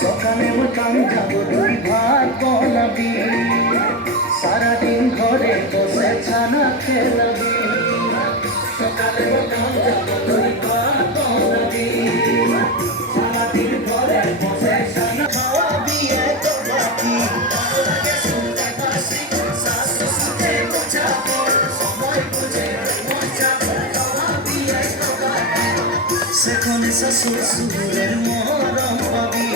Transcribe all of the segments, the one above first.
সকালে কাম যাব তুই ভাত বনাবি, সারাদিন ঘরে বসে ছানা খেলাবি। সকালে কাম যাব তুই ভাত বনাবি, সারাদিন ঘরে বসে ছানা খাওয়াবি। এত বাকি শুনতে পাসি শাশু শুনতে বোঝাবো, সময় বুঝে মজা খাওয়াবি। এত বাকি সেখানে শ্বশুর শ্বশুরের মরম পাবি,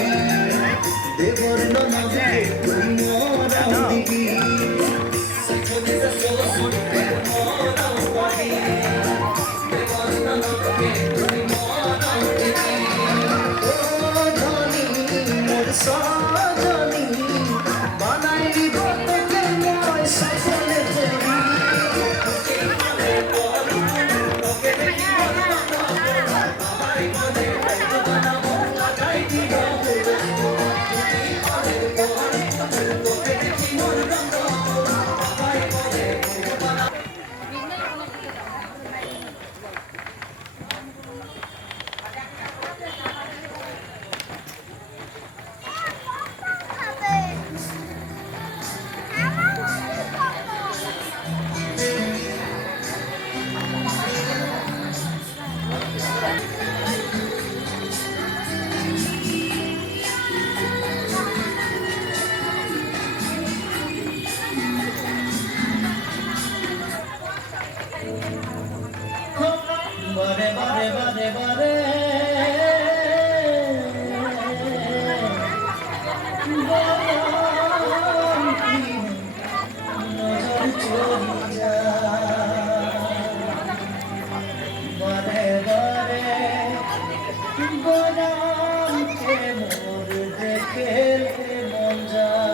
দেবর ননদে তুই মরম দিবি। সেখানে শ্বশুর শ্বশুরের মরম পাবি, দেবর ননদে তুই মরম দিবি। ও ধনী মোর সজনী, বানাই দিব তোকে মই সকলে করি। বারে বারে বারে বারে নজর চলি বারে বারে গরমকে মোর দেখে মন যায়।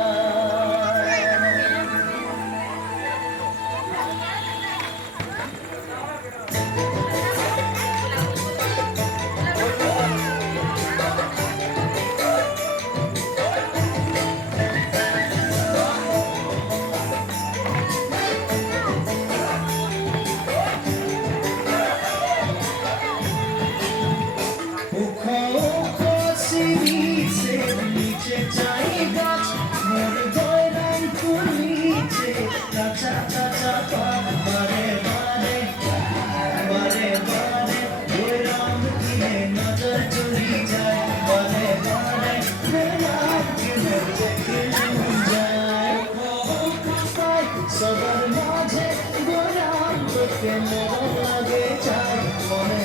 সবার মাঝে গোলাম তোকে মরম লাগে চাই, মনে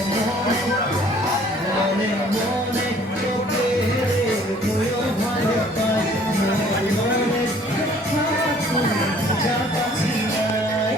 মনে মনে তোকে তুইও ভয় পাই, মনে মনে যা পাচ্ছি নাই।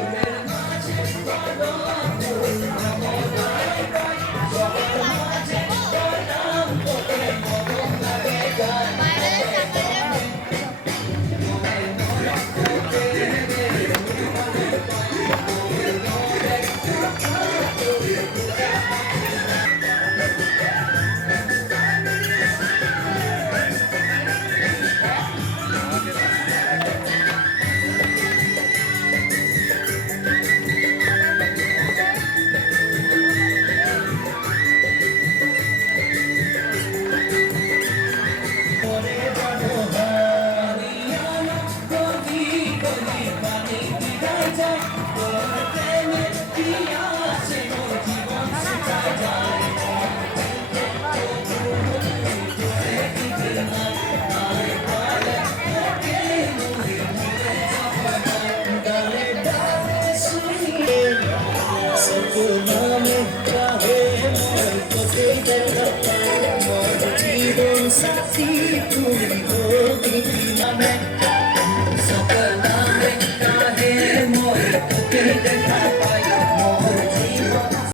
Good